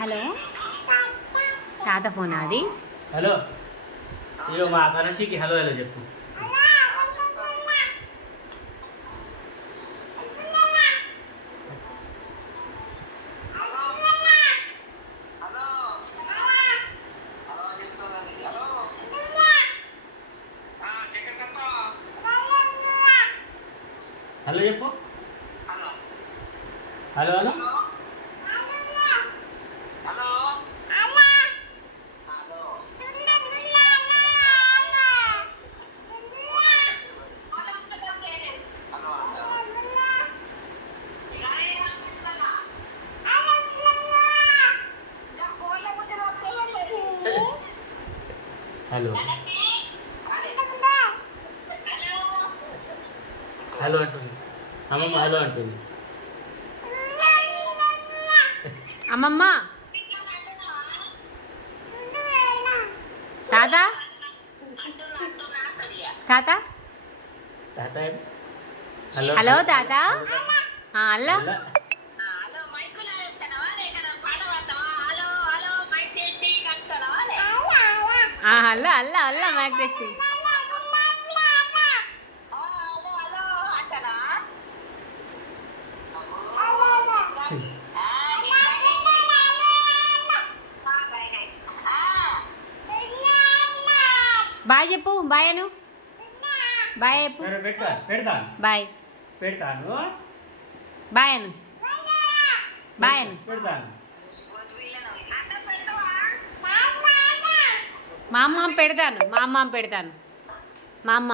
Hello తాత phone అది. Hello ఇగో మా కనషికి హలో హలో చెప్పు. హలో చెప్పు. హలో హలో హలో హలో అంటుంది అమ్మమ్మ. హలో అంటుంది అమ్మమ్మ. తాత తాత తాత హలో హలో తాత. అల్లా అల్లా అల్లా అల్లా మైక్ టెస్టింగ్. బాయ్ చెప్పు. బాయ్ అను. బాయ్ చెప్పు. సరే పెడతాను బాయ్. పెడతాను బాయ్ అను. బాయ్ అను. పెడతాను. మా అమ్మ పెడతాను. మా అమ్మ పెడతాను. మా అమ్మ